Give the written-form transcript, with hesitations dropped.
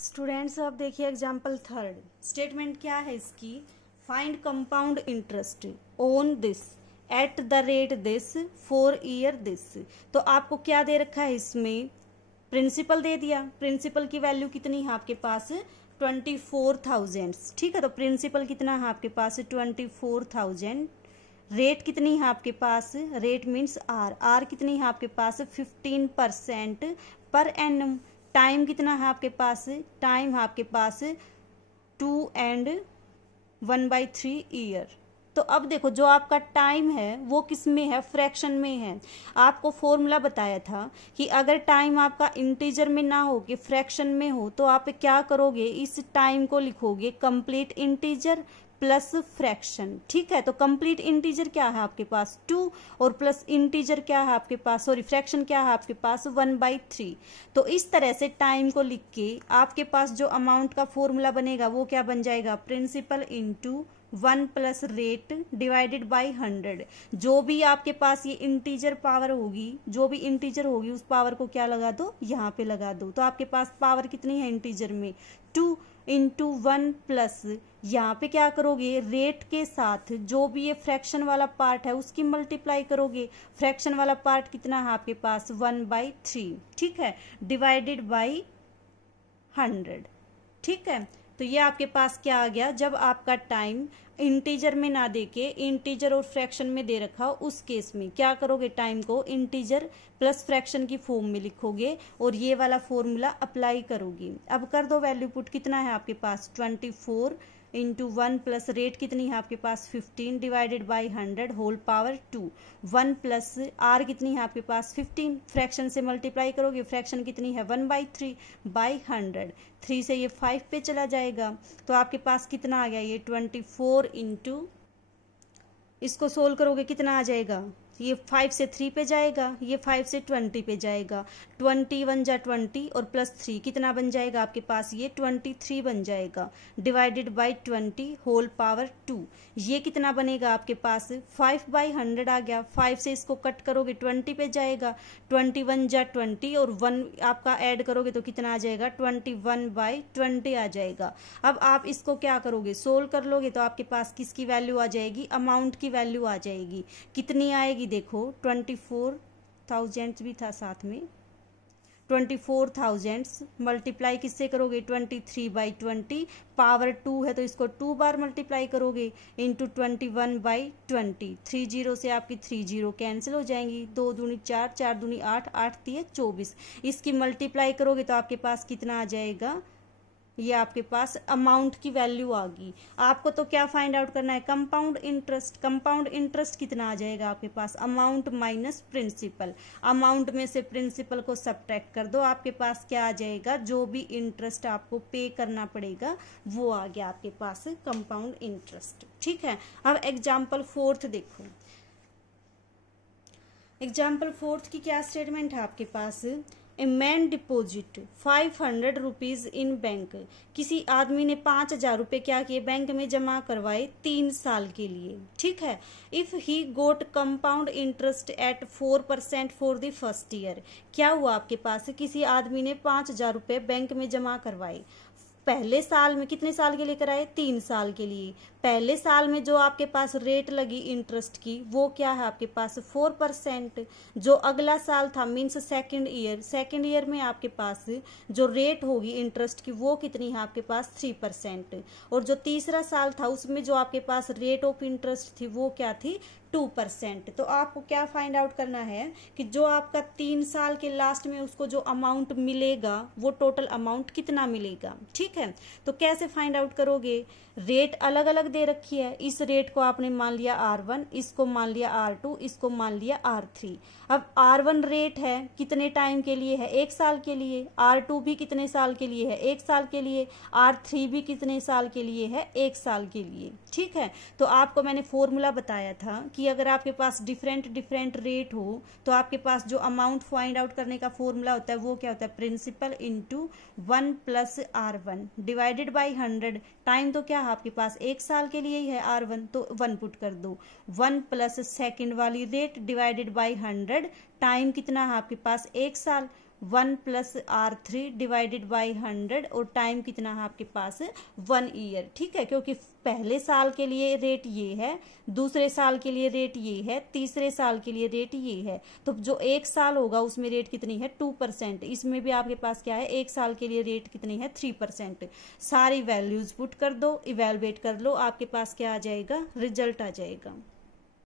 Students अब देखिए example third. Statement क्या है इसकी? Find compound interest on this at the rate this for year this. तो आपको क्या दे रखा है इसमें? प्रिंसिपल दे दिया। प्रिंसिपल की वैल्यू कितनी है आपके पास? 24,000। ठीक है, तो प्रिंसिपल कितना है आपके पास? 24,000। रेट कितनी है आपके पास? रेट मीन्स आर कितनी है आपके पास? 15% पर एनम। टाइम कितना है आपके पास? टाइम है आपके पास 2 and 1/3 ईयर। तो अब देखो जो आपका टाइम है वो किस में है? फ्रैक्शन में है। आपको फॉर्मूला बताया था कि अगर टाइम आपका इंटीजर में ना हो कि फ्रैक्शन में हो तो आप क्या करोगे? इस टाइम को लिखोगे कंप्लीट इंटीजर प्लस फ्रैक्शन। ठीक है, तो कंप्लीट इंटीजर क्या है आपके पास? 2 और प्लस इंटीजर क्या है आपके पास? सॉरी, फ्रैक्शन क्या है आपके पास? 1/3। तो इस तरह से टाइम को लिख के आपके पास जो अमाउंट का फॉर्मूला बनेगा वो क्या बन जाएगा? Principal into 1 plus rate divided by 100। जो भी आपके पास ये इंटीजर पावर होगी, जो भी इंटीजर होगी उस पावर को क्या लगा दो? यहाँ पे लगा दो। तो आपके पास पावर कितनी है इंटीजर में? 2 इंटू 1 प्लस यहाँ पे क्या करोगे? रेट के साथ जो भी ये फ्रैक्शन वाला पार्ट है उसकी मल्टीप्लाई करोगे। फ्रैक्शन वाला पार्ट कितना है आपके पास? 1/3। ठीक है, डिवाइडेड बाई 100। ठीक है, तो ये आपके पास क्या आ गया? जब आपका टाइम इंटीजर में ना देके इंटीजर और फ्रैक्शन में दे रखा हो उस केस में क्या करोगे? टाइम को इंटीजर प्लस फ्रैक्शन की फॉर्म में लिखोगे और ये वाला फॉर्मूला अप्लाई करोगे। अब कर दो वैल्यू पुट। कितना है आपके पास? 24 इंटू 1 प्लस रेट कितनी है आपके पास? 15 divided by 100 whole power 2। 1 plus R कितनी है आपके पास? 15। फ्रैक्शन से मल्टीप्लाई करोगे। फ्रैक्शन कितनी है? 1/3 बाई 100। 3 से ये 5 पे चला जाएगा तो आपके पास कितना आ गया? ये 24 इंटू, इसको सोल्व करोगे कितना आ जाएगा? ये 5 से 3 पे जाएगा, ये 5 से 20 पे जाएगा। 21 जा 20 और प्लस 3 कितना बन जाएगा आपके पास? ये 23 बन जाएगा डिवाइडेड बाई 20 होल पावर 2। ये कितना बनेगा आपके पास? 5/100 आ गया। 5 से इसको कट करोगे 20 पे जाएगा। 21 जा 20 और 1 आपका ऐड करोगे तो कितना आ जाएगा? 21/20 आ जाएगा। अब आप इसको क्या करोगे? सोल्व कर लोगे तो आपके पास किसकी वैल्यू आ जाएगी? अमाउंट की वैल्यू आ जाएगी। कितनी आएगी? देखो 24,000 भी था साथ में। 24,000 मल्टीप्लाई किससे करोगे? 23/20। पावर 2 है तो इसको 2 बार मल्टीप्लाई करोगे इंटू 21/20। 30 से आपकी 30 कैंसिल हो जाएंगी। 2 दूनी 4, 4 दूनी 8, 8 3 24। इसकी मल्टीप्लाई करोगे तो आपके पास कितना आ जाएगा? ये आपके पास अमाउंट की वैल्यू आ गई। आपको तो क्या फाइंड आउट करना है? Compound interest. कंपाउंड इंटरेस्ट कितना आ जाएगा आपके पास? Amount minus principal. अमाउंट में से प्रिंसिपल को सब्ट्रैक्ट कर दो, आपके पास क्या आ जाएगा? जो भी इंटरेस्ट आपको पे करना पड़ेगा वो आ गया आपके पास कंपाउंड इंटरेस्ट। ठीक है, अब एग्जाम्पल 4 देखो। एग्जाम्पल 4 की क्या स्टेटमेंट है आपके पास? A man deposit 500 rupees in bank. किसी आदमी ने 5,000 रुपये क्या किए? बैंक में जमा करवाए 3 साल के लिए। ठीक है, if he got compound interest at 4% for the first year. क्या हुआ आपके पास? किसी आदमी ने 5,000 रुपये बैंक में जमा करवाए। पहले साल में कितने साल के लिए कराए? 3 साल के लिए। पहले साल में जो आपके पास रेट लगी इंटरेस्ट की वो क्या है आपके पास? 4%। जो अगला साल था means second year, second year में आपके पास जो रेट होगी इंटरेस्ट की वो कितनी है आपके पास? 3%। और जो तीसरा साल था उसमें जो आपके पास रेट ऑफ इंटरेस्ट थी वो क्या थी? 2%। तो आपको क्या फाइंड आउट करना है कि जो आपका 3 साल के लास्ट में उसको जो अमाउंट मिलेगा वो टोटल अमाउंट कितना मिलेगा। ठीक है, तो कैसे फाइंड आउट करोगे? रेट अलग अलग दे रखी है। इस रेट को आपने मान लिया R1, इसको मान लिया R2, इसको मान लिया R3। अब R1 रेट है कितने टाइम के लिए है? 1 साल के लिए। R2 भी कितने साल के लिए है? 1 साल के लिए। R3 भी कितने साल के लिए है? 1 साल के लिए। ठीक है, तो आपको मैंने फॉर्मूला बताया था कि अगर आपके पास डिफरेंट रेट हो तो आपके पास जो अमाउंट फाइंड आउट करने का फॉर्मूला होता है वो क्या होता है? Principal into 1 plus R1 divided by 100। Time तो क्या है आपके पास? 1 साल के लिए ही है R1 तो 1 पुट कर दो। 1 प्लस सेकेंड वाली रेट डिवाइडेड बाई 100। टाइम कितना है आपके पास? 1 साल। 1 प्लस R3 डिवाइडेड बाई 100 और टाइम कितना है आपके पास 1 ईयर। ठीक है, क्योंकि पहले साल के लिए रेट ये है, दूसरे साल के लिए रेट ये है, तीसरे साल के लिए रेट ये है। तो जो एक साल होगा उसमें रेट कितनी है 2%। इसमें भी आपके पास क्या है, एक साल के लिए रेट कितनी है 3%। सारी वैल्यूज पुट कर दो, इवेलुएट कर लो, आपके पास क्या आ जाएगा, रिजल्ट आ जाएगा।